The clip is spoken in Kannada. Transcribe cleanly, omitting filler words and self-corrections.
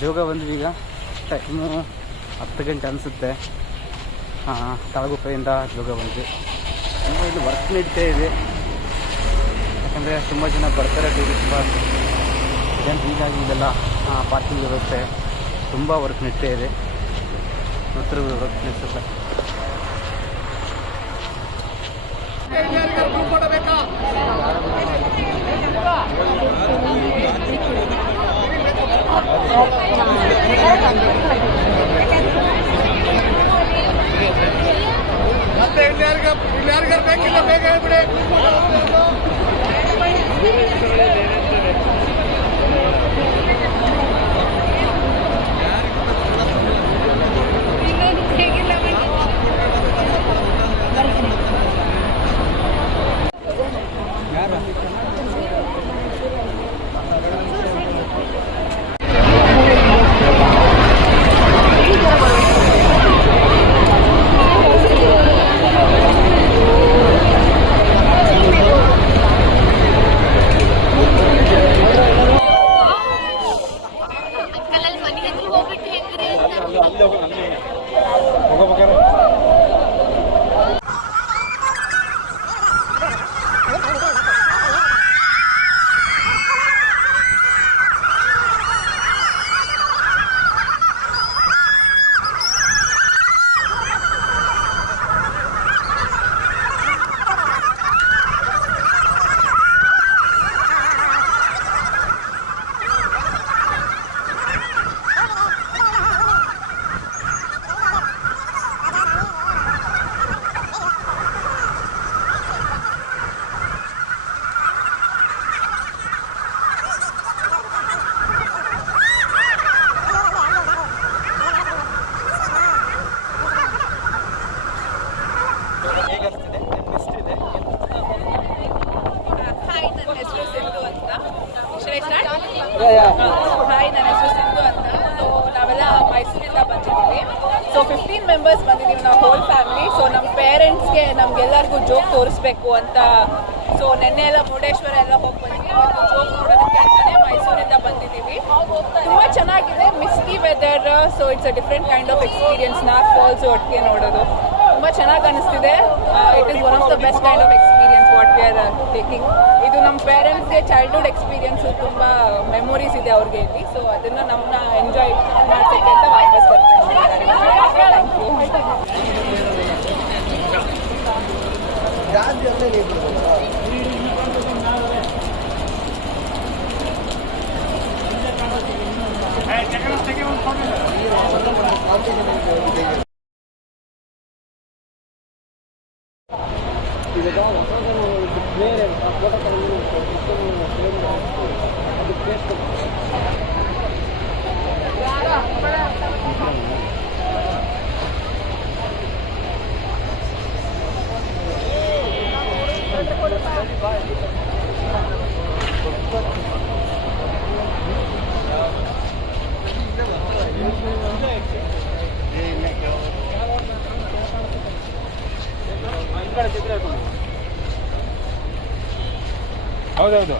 ಜೋಗ ಬಂದ್ವಿ. ಈಗ ಟೈಮು 10 ಗಂಟೆ ಅನಿಸುತ್ತೆ. ತಾಳಗುಪ್ಪೆಯಿಂದ ಜೋಗ ಬಂದ್ವಿ. ತುಂಬ ಇಲ್ಲಿ ವರ್ಕ್ ನಡೀತಾ ಇದೆ, ಯಾಕಂದರೆ ತುಂಬ ಜನ ಬರ್ತಾರೆ ಟೂರಿಸ್ಟ್ ಬಸ್. ಹೀಗಾಗಿ ಇದೆಲ್ಲ ಪಾರ್ಕಿಂಗ್ ವ್ಯವಸ್ಥೆ ತುಂಬ ವರ್ಕ್ ನಡೀತಾ ಇದೆ. ಮತ್ತು ವರ್ಕ್ ನಡೆಸುತ್ತೆ. ಮತ್ತೆ ಇನ್ಯಾರಿಗಾರು ಬೇಕಿಲ್ಲ, ಬೇಗ ಹೇಳ್ಬಿಡಿ. ಹಾಯ್, ನನ್ನ ಹೆಸರು ಸಿಂಧು ಅಂತ. ಸೊ ನಾವೆಲ್ಲ ಮೈಸೂರಿಂದ ಬಂದಿದ್ದೀವಿ. ಸೊ 15 ಮೆಂಬರ್ಸ್ ಬಂದಿದ್ದೀವಿ ನಾವು, ಹೋಲ್ ಫ್ಯಾಮಿಲಿ. ಸೊ ನಮ್ಮ ಪೇರೆಂಟ್ಸ್ಗೆ ನಮ್ಗೆಲ್ಲರಿಗೂ ಜೋಗ್ ತೋರಿಸ್ಬೇಕು ಅಂತ. ಸೊ ನೆನ್ನೆ ಎಲ್ಲ ಮುರುಡೇಶ್ವರ ಎಲ್ಲ ಹೋಗಿ ಬಂದಿದ್ದೀವಿ. ಜೋಗ್ ನೋಡೋದಕ್ಕೆ ಅಂತಾನೆ ಮೈಸೂರಿಂದ ಬಂದಿದ್ದೀವಿ. ತುಂಬ ಚೆನ್ನಾಗಿದೆ, misty weather. So it's a different kind of experience. Nag falls ಒಟ್ಟಿಗೆ ನೋಡೋದು ತುಂಬ ಚೆನ್ನಾಗಿ ಅನಿಸ್ತಿದೆ. It is one of the best kind of experience what we are taking. ಇದು ನಮ್ಮ ಪೇರೆಂಟ್ಸ್ಗೆ ಚೈಲ್ಡ್ಹುಡ್ ಎಕ್ಸ್ಪೀರಿಯನ್ಸು, ತುಂಬ ಮೆಮೊರೀಸ್ ಇದೆ ಅವ್ರಿಗೆ ಇಲ್ಲಿ. ಸೊ ಅದನ್ನು ನಮ್ಮನ್ನ ಎಂಜಾಯ್ ಮಾಡ್ಸೋಕ್ಕೆ ಅಂತ ವಾಪಸ್ ಬರ್ತೀನಿ. Thank you. ಹೌದೌದು.